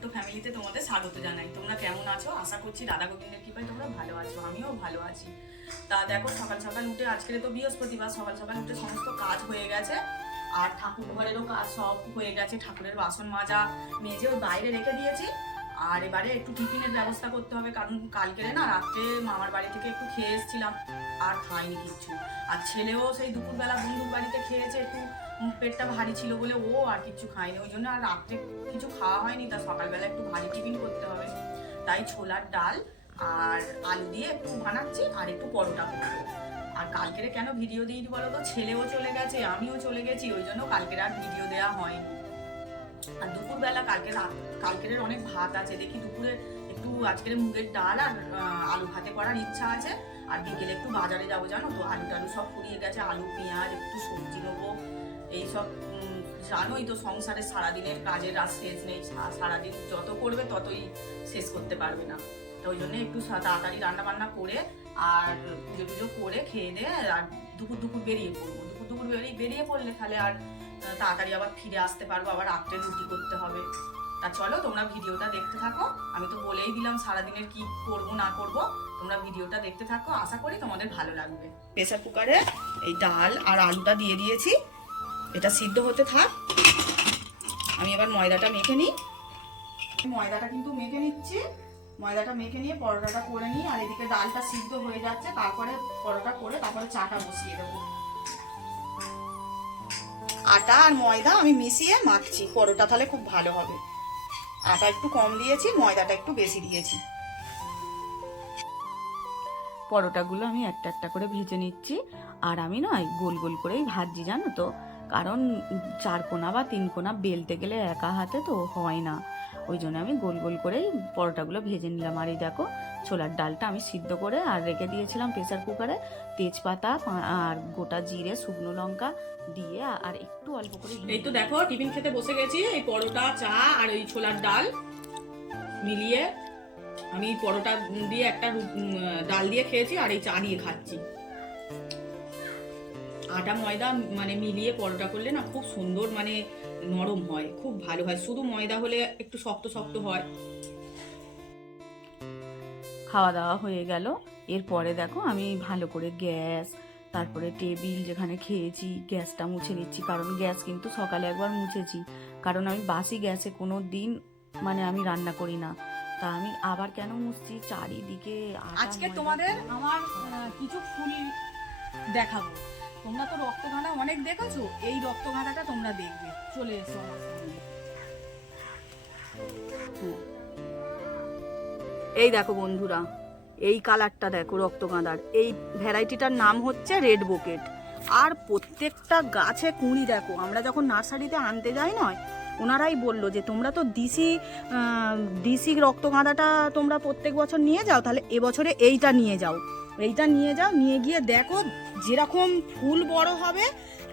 ছোট্ট ফ্যামিলিতে তোমাদের স্বাগত জানাই। তোমরা কেমন আছো? আশা করছি রাধা গোবিন্দের কৃপায় তোমরা ভালো আছো, আমিও ভালো আছি। তা দেখো, সকাল সকাল উঠে, আজকে তো বৃহস্পতিবার, সকাল সকাল উঠে সমস্ত কাজ হয়ে গেছে, আর ঠাকুর ঘরেরও কাজ সব হয়ে গেছে। ঠাকুরের বাসন মাজা মেজে ওই বাইরে রেখে দিয়েছি। আর এবারে একটু টিফিনের ব্যবস্থা করতে হবে, কারণ কালকেরে না রাত্রে মামার বাড়ি থেকে একটু খেয়ে এসেছিলাম, আর খাইনি কিচ্ছু। আর ছেলেও সেই দুপুরবেলা বন্ধুর বাড়িতে খেয়েছে, একটু পেটটা ভারী ছিল বলে ও আর কিছু খায়নি, ওই জন্য আর রাত্রে কিছু খাওয়া হয়নি। তা সকালবেলা একটু ভারী টিফিন করতে হবে, তাই ছোলার ডাল আর আলু দিয়ে একটু বানাচ্ছি, আর একটু পরোটা করবো। আর কালকেরে কেন ভিডিও দিইনি বলো তো, ছেলেও চলে গেছে, আমিও চলে গেছি, ওই জন্য কালকের আর ভিডিও দেওয়া হয়নি। আর দুপুরবেলা কালকের অনেক ভাত আছে, দেখি দুপুরে একটু আজকের মুগের ডাল আর আলু ভাতে করার ইচ্ছা আছে। আর বিকেলে একটু বাজারে যাবো, জানো তো, আলু টালু সব ফুরিয়ে গেছে, আলু পেঁয়াজ একটু সবজি নেবো, এইসব। জানোই তো সংসারে সারাদিনের কাজের আর শেষ নেই, সারাদিন যত করবে ততই শেষ করতে পারবে না। তো ওই জন্য একটু তাড়াতাড়ি রান্না বান্না করে আর পুজো টুজো করে খেয়ে দিয়ে আর দুপুর বেরিয়ে পড়বো। দুপুর বেরিয়ে পড়লে তাহলে আর তাড়াতাড়ি আবার ফিরে আসতে পারবো, আবার রাত্রে রুটি করতে হবে। তা চলো তোমরা ভিডিওটা দেখতে থাকো। আমি তো বলেই দিলাম সারাদিনের কি করব না করব, তোমরা ভিডিওটা দেখতে থাকো, আশা করি তোমাদের ভালো লাগবে। প্রেসার কুকারে এই ডাল আর আলুটা দিয়ে দিয়েছি, এটা সিদ্ধ হতে থাক। আমি এবার ময়দাটা মেখে নিই। ময়দাটা কিন্তু মেখে নিচ্ছি, ময়দাটা মেখে নিয়ে পরোটাটা করে নিই। আর এদিকে ডালটা সিদ্ধ হয়ে যাচ্ছে, তারপরে পরোটা করে তারপরে চাটা বসিয়ে দেবো। আটা আর ময়দা আমি মিশিয়ে মাখছি, পরোটা তাহলে খুব ভালো হবে। আটা একটু কম দিয়েছি, ময়দাটা একটু বেশি দিয়েছি। পরোটাগুলো আমি একটা একটা করে ভেজে নিচ্ছি, আর আমি নয় গোল গোল করেই ভাজছি, জানো তো, কারণ 4 কোনা বা 3 কোনা বেলতে গেলে একা হাতে তো হয় না, ওই জন্য আমি গোল গোল করেই পরোটাগুলো ভেজে নিলাম। আর এই দেখো, ছোলার ডালটা আমি সিদ্ধ করে আর রেখে দিয়েছিলাম প্রেসার কুকারে, তেজপাতা আর গোটা জিরে, শুকনো লঙ্কা দিয়ে আর একটু অল্প করে। এই তো দেখো, টিফিন খেতে বসে গেছি। এই পরোটা, চা আর এই ছোলার ডাল মিলিয়ে আমি পরোটা দিয়ে একটা ডাল দিয়ে খেয়েছি, আর এই চা দিয়ে খাচ্ছি। আটা ময়দা মানে মিলিয়ে পরোটা করলে না খুব সুন্দর, মানে নরম হয়, খুব ভালো হয়। শুধু ময়দা হলে একটু শক্ত শক্ত হয়। খাওয়া দাওয়া হয়ে গেল, এরপরে দেখো আমি ভালো করে গ্যাস, তারপরে টেবিল যেখানে খেয়েছি গ্যাসটা মুছে নিচ্ছি, কারণ গ্যাস কিন্তু সকালে একবার মুছেছি, কারণ আমি বাসি গ্যাসে কোনো দিন মানে আমি রান্না করি না, তা আমি আবার কেন মুছছি চারিদিকে। আজকে তোমাদের আমার কিছু ফুল দেখাবো। তোমরা তো রক্তগাঁদা অনেক দেখেছো, এই রক্তগাঁদাটা তোমরা দেখবে। চলে এসো আমার সামনে। এই দেখো বন্ধুরা, এই কালারটা দেখো রক্তগাঁদার, এই ভ্যারাইটিটার নাম হচ্ছে রেড বুকেট। আর প্রত্যেকটা গাছে কুঁড়ি দেখো, আমরা যখন নার্সারিতে আনতে যাই নয়, ওনারাই বললো যে তোমরা তো ডিসি রক্তগাঁদাটা তোমরা প্রত্যেক বছর নিয়ে যাও, তাহলে এবছরে এইটা নিয়ে যাও, নিয়ে গিয়ে দেখো যেরকম ফুল বড় হবে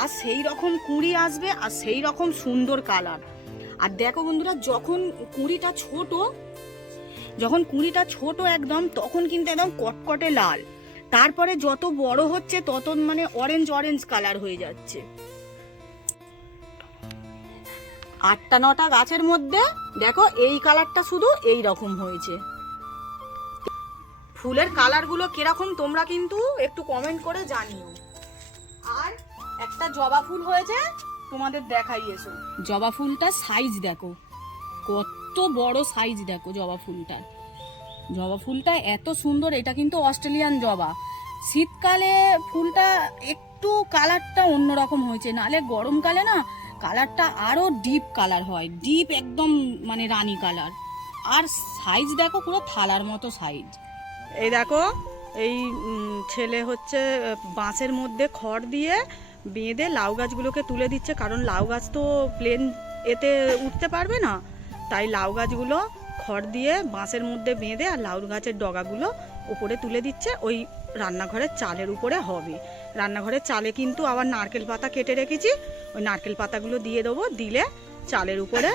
আর সেই রকম কুঁড়ি আসবে আর সেই রকম সুন্দর কালার। আর দেখো বন্ধুরা, যখন কুঁড়িটা ছোট একদম, তখন কিন্তু একদম কটকটে লাল, তারপরে যত বড় হচ্ছে তত মানে অরেঞ্জ কালার হয়ে যাচ্ছে। 8-9টা গাছের মধ্যে দেখো এই কালারটা শুধু এই রকম হয়েছে। ফুলের কালারগুলো কিরকম তোমরা কিন্তু একটু কমেন্ট করে জানিও। আর একটা জবা ফুল হয়েছে, তোমাদের দেখাই এসো। জবা ফুলটা সাইজ দেখো, কত বড় সাইজ দেখো জবা ফুলটা এত সুন্দর। এটা কিন্তু অস্ট্রেলিয়ান জবা। শীতকালে ফুলটা একটু কালারটা অন্যরকম হয়েছে, নালে গরমকালে না কালারটা আরো ডিপ কালার হয়, ডিপ একদম মানে রানী কালার। আর সাইজ দেখো পুরো থালার মতো সাইজ। এই দেখো, এই ছেলে হচ্ছে বাঁশের মধ্যে খড় দিয়ে বেঁধে লাউ গাছগুলোকে তুলে দিচ্ছে, কারণ লাউ গাছ তো প্লেন এতে উঠতে পারবে না, তাই লাউ গাছগুলো খড় দিয়ে বাঁশের মধ্যে বেঁধে আর লাউ গাছের ডগাগুলো উপরে তুলে দিচ্ছে। ওই রান্নাঘরের চালের উপরে হবে। রান্নাঘরের চালে কিন্তু আবার নারকেল পাতা কেটে রেখেছি, ওই নারকেল পাতাগুলো দিয়ে দেবো, দিলে চালের উপরে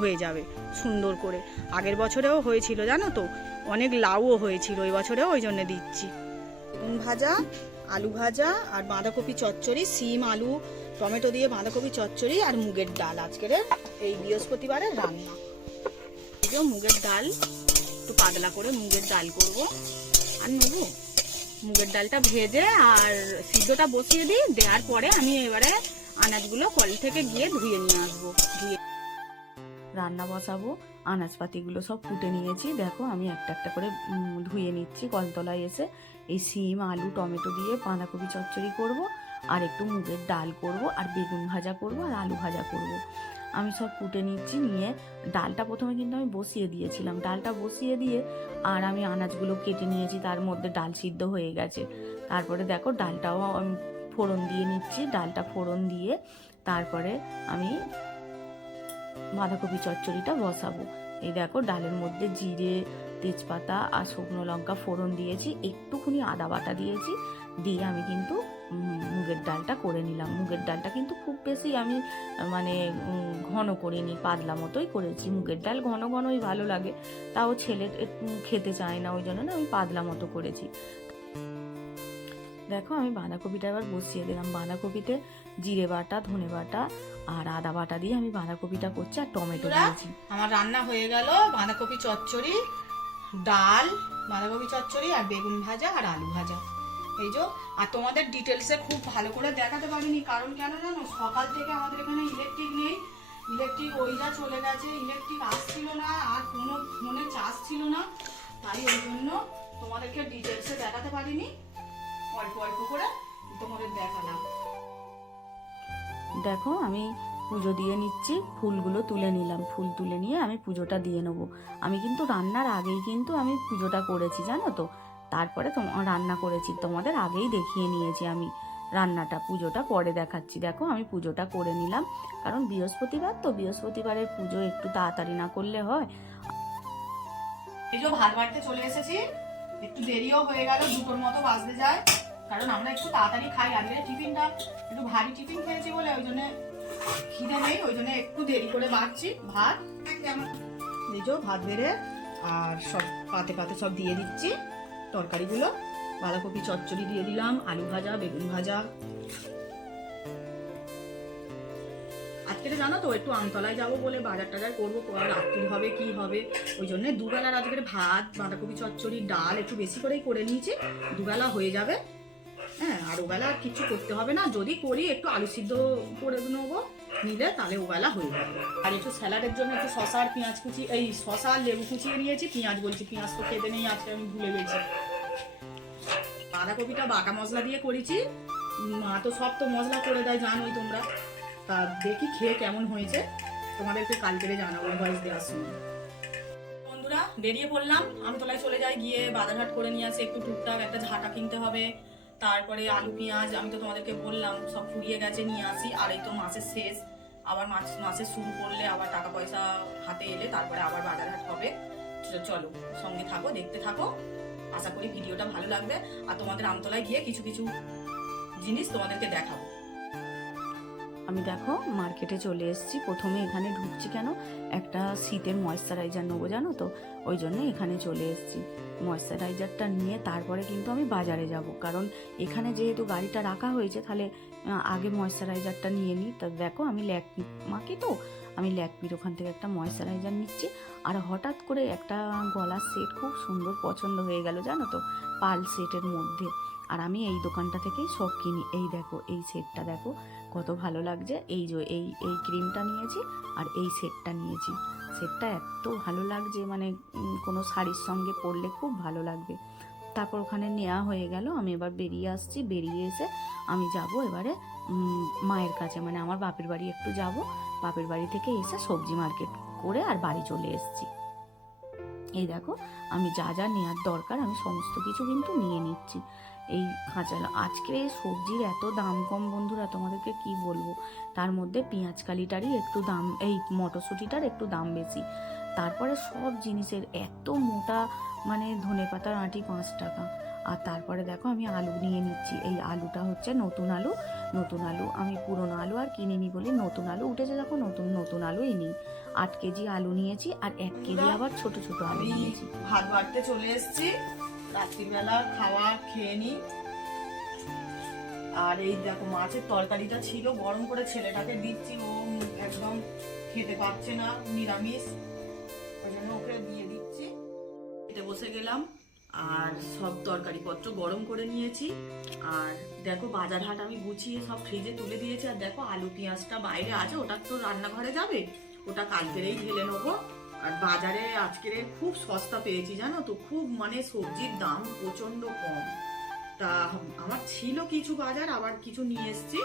হয়ে যাবে সুন্দর করে। আগের বছরেও হয়েছিল জানো তো, অনেক লাউও হয়েছিল, ওই বছরেও ওই জন্য দিচ্ছি। ভাজা, আলু ভাজা আর বাঁধাকপি চচ্চড়ি, সিম আলু টমেটো দিয়ে বাঁধাকপি চচ্চড়ি আর মুগের ডাল আজকের এই বৃহস্পতিবারের রান্না। যে মুগের ডাল একটু পাতলা করে মুগের ডাল করব। আর নেবো মুগের ডালটা ভেজে আর সিদ্ধটা বসিয়ে দিই, দেওয়ার পরে আমি এবারে আনাজগুলো কল থেকে গিয়ে ধুয়ে নিয়ে আসবো। ধুয়ে রান্না বসাবো। আনাজপাতিগুলো সব কুটে নিয়েছি, দেখো আমি একটা একটা করে ধুয়ে নিচ্ছি কলতলায় এসে। এই সিম, আলু, টমেটো দিয়ে বাঁধাকপি চচ্চড়ি করব, আর একটু মুগের ডাল করব, আর বেগুন ভাজা করব, আর আলু ভাজা করব। আমি সব কুটে নিচ্ছি, নিয়ে ডালটা প্রথমে কিন্তু আমি বসিয়ে দিয়েছিলাম, ডালটা বসিয়ে দিয়ে আর আমি আনাজগুলো কেটে নিয়েছি, তার মধ্যে ডাল সিদ্ধ হয়ে গেছে। তারপরে দেখো ডালটাও আমি ফোড়ন দিয়ে নিচ্ছি, ডালটা ফোড়ন দিয়ে তারপরে আমি বাঁধাকপি চচ্চড়িটা বসাবো। এই দেখো ডালের মধ্যে জিরে, তেজপাতা আর শুকনো লঙ্কা ফোড়ন দিয়েছি, একটুখানি আদা বাটা দিয়েছি, দিয়ে আমি কিন্তু মুগের ডালটা করে নিলাম। মুগের ডালটা কিন্তু খুব বেশি আমি মানে ঘন করিনি, পাতলা মতোই করেছি। মুগের ডাল ঘন ঘনই ভালো লাগে, তাও ছেলে খেতে চায় না, ওই জন্য না আমি পাতলা মতো করেছি। দেখো আমি বাঁধাকপিটা এবার বসিয়ে দিলাম। বাঁধাকপিতে জিরে বাটা, ধনে বাটা আর আদা বাটা দিয়ে আমি বাঁধাকপিটা করছি, আর টমেটো দিয়েছি। আমার রান্না হয়ে গেল বাঁধাকপি চচ্চড়ি, ডাল, বাঁধাকপি চচ্চড়ি আর বেগুন ভাজা আর আলু ভাজা। এই যে, আর তোমাদের ডিটেলসে খুব ভালো করে দেখাতে পারিনি, কারণ কেন জানো, সকাল থেকে আমাদের এখানে ইলেকট্রিক নেই। ইলেকট্রিক ওইটা চলে গেছে, ইলেকট্রিক আসছিল না, আর কোনো ফোনে চার্জ ছিল না, তাই ওই জন্য তোমাদেরকে ডিটেলসে দেখাতে পারিনি, অল্প অল্প করে তোমাদের দেখালাম। দেখো আমি পুজো দিয়ে নিচ্ছি, ফুলগুলো তুলে নিলাম, ফুল তুলে নিয়ে আমি পুজোটা দিয়ে নেবো। আমি কিন্তু রান্নার আগেই কিন্তু আমি পুজোটা করেছি, জানো তো। তারপরে রান্না করেছি, তোমাদের আগেই দেখিয়ে নিয়েছি আমি রান্নাটা, পুজোটা পরে দেখাচ্ছি। দেখো আমি পুজোটা করে নিলাম, কারণ বৃহস্পতিবার তো, বৃহস্পতিবারের পুজো একটু তাড়াতাড়ি না করলে হয়। এই যে ভাত বাড়তে চলে এসেছি, একটু দেরিও হয়ে গেল, 2টোর মতো বাজতে যায়, কারণ আমরা একটু তাড়াতাড়ি খাই। আজকে টিফিনটা একটু ভারী টিফিন খেয়েছি বলে ওই জন্য খিদে নেই, ওই জন্য একটু দেরি করে বাড়ছি ভাত। এই যে ভাত বেড়ে আর সব পাতে পাতে সব দিয়ে দিচ্ছি তরকারিগুলো। বাঁধাকপি চচ্চড়ি দিয়ে দিলাম, আলু ভাজা, বেগুন ভাজা। আজকে জানো তো একটু আমতলায় যাবো বলে বাজার টাজার করবো, রাত্রি হবে কি হবে, ওই জন্য দুবেলার আজকের ভাত, বাঁধাকপি চচ্চড়ি, ডাল একটু বেশি করেই করে নিয়েছি, দুবেলা হয়ে যাবে। হ্যাঁ, আর ওবেলা আর কিছু করতে হবে না, যদি করি একটু আলু সিদ্ধ করে নেবো, নিলে তাহলে ওবেলা হয়ে যাবে। আর একটু স্যালাডের জন্য একটু শশা আর পেঁয়াজ কুচি, এই শশা আর লেবু কুচিয়ে নিয়েছি, পেঁয়াজ বলছি, পেঁয়াজ তো খেতে নেই আজকে, আমি ভুলে গেছি। বাঁধাকপিটা বাটা মশলা দিয়ে করেছি, মা তো সব তো মশলা করে দেয় জানোই তোমরা, তা দেখি খেয়ে কেমন হয়েছে তোমাদেরকে কালকে জানাবো ভয়েস দেওয়ার সময়। বন্ধুরা বেরিয়ে পড়লাম, আমতলায় চলে যাই, গিয়ে বাজারহাট করে নিয়ে আসি, একটু টুকটাক একটা ঝাঁটা কিনতে হবে, তারপরে আলু পেঁয়াজ আমি তো তোমাদেরকে বললাম সব ফুরিয়ে গেছে, নিয়ে আসি। আর এই তো মাসের শেষ, আবার মাসে শুরু করলে আবার টাকা পয়সা হাতে এলে তারপরে আবার বাজারহাট হবে। চলো সঙ্গে থাকো, দেখতে থাকো, আশা করি ভিডিওটা ভালো লাগবে। আর তোমাদের আমতলায় গিয়ে কিছু কিছু জিনিস তোমাদেরকে দেখাবো। আমি দেখো মার্কেটে চলে এসেছি, প্রথমে এখানে ঢুকছি কেন, একটা শীতের ময়েশ্চারাইজার নেবো জানো তো, ওই জন্য এখানে চলে এসেছি। ময়েশ্চারাইজারটা নিয়ে তারপরে কিন্তু আমি বাজারে যাব, কারণ এখানে যেহেতু গাড়িটা রাখা হয়েছে, তাহলে আগে ময়েশ্চারাইজারটা নিয়ে নিই। তা দেখো আমি ল্যাকমি মাকে, তো আমি ল্যাকমির ওখান থেকে একটা ময়েশ্চারাইজার নিচ্ছি। আর হঠাৎ করে একটা গলার সেট খুব সুন্দর পছন্দ হয়ে গেল জানো তো, পাল সেটের মধ্যে। আর আমি এই দোকানটা থেকেই সব কিনি। এই দেখো এই সেটটা দেখো কত ভালো লাগছে, এই যে এই ক্রিমটা নিয়েছি আর এই সেটটা নিয়েছি, সেটটা এত ভালো লাগছে, মানে কোনো শাড়ির সঙ্গে পরলে খুব ভালো লাগবে। তারপর ওখানে নেওয়া হয়ে গেল, আমি এবার বেরিয়ে আসছি, বেরিয়ে এসে আমি যাব এবারে মায়ের কাছে, মানে আমার বাপের বাড়ি একটু যাব, বাপের বাড়ি থেকে এসে সবজি মার্কেট করে আর বাড়ি চলে এসেছি। এই দেখো আমি যা যা নেওয়ার দরকার আমি সমস্ত কিছু কিন্তু নিয়ে নিচ্ছি। এই কাঁচা আজকে সবজির এত দাম কম বন্ধুরা, তোমাদেরকে কি বলবো। তার মধ্যে পেঁয়াজ কালিটারই একটু দাম, এই মটরশুঁটিটার একটু দাম বেশি। তারপরে সব জিনিসের এত মোটা, মানে ধনেপাতার আঁটি 5 টাকা। আর তারপরে দেখো আমি আলু নিয়ে নিচ্ছি, এই আলুটা হচ্ছে নতুন আলু। নতুন আলু আমি পুরোনো আলু আর কিনিনি বলি, নতুন আলু উঠেছে দেখো, নতুন আলুই নিই। 8 কেজি আলু নিয়েছি, আর 1 কেজি আবার ছোট ছোট আলু নিয়েছি। ভাত বাড়তে চলে এসেছি, রাত্রিবেলা খাওয়া খেয়ে নিই। আর এই দেখো মাছের তরকারিটা ছিল, গরম করে ছেলেটাকে দিচ্ছি, ও একদম খেতে পারছে না, নিরামিষ, ওই জন্য ওকে বসে গেলাম আর সব তরকারি পত্র গরম করে নিয়েছি। আর দেখো বাজার হাট আমি গুছিয়ে সব ফ্রিজে তুলে দিয়েছি। আর দেখো আলু পেঁয়াজটা বাইরে আছে, ওটা তো রান্নাঘরে যাবে, ওটা কালকেরেই ঢেলে নেবো। আর বাজারে আজকের খুব সস্তা পেয়েছি জানো তো, খুব মানে সবজির দাম প্রচন্ড কম। তা আমার ছিল কিছু বাজার, আবার কিছু নিয়ে এসেছি।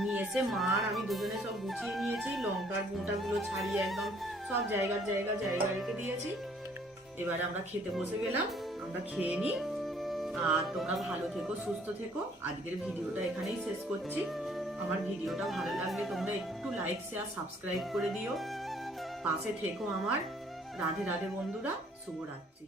নিয়ে এসে মা আর আমি দুজনে সব গুছিয়ে নিয়েছি, লঙ্কার গুঁটাগুলো ছাড়িয়ে একদম সব জায়গা রেখে দিয়েছি। এবার আমরা খেতে বসে গেলাম, আমরা খেয়ে নিই। আর তোমরা ভালো থেকো, সুস্থ থেকো। আজকের ভিডিওটা এখানেই শেষ করছি। আমার ভিডিওটা ভালো লাগলে তোমরা একটু লাইক শেয়ার সাবস্ক্রাইব করে দিও, পাশে থেকো আমার। রাধে রাধে বন্ধুরা, শুভরাত্রি।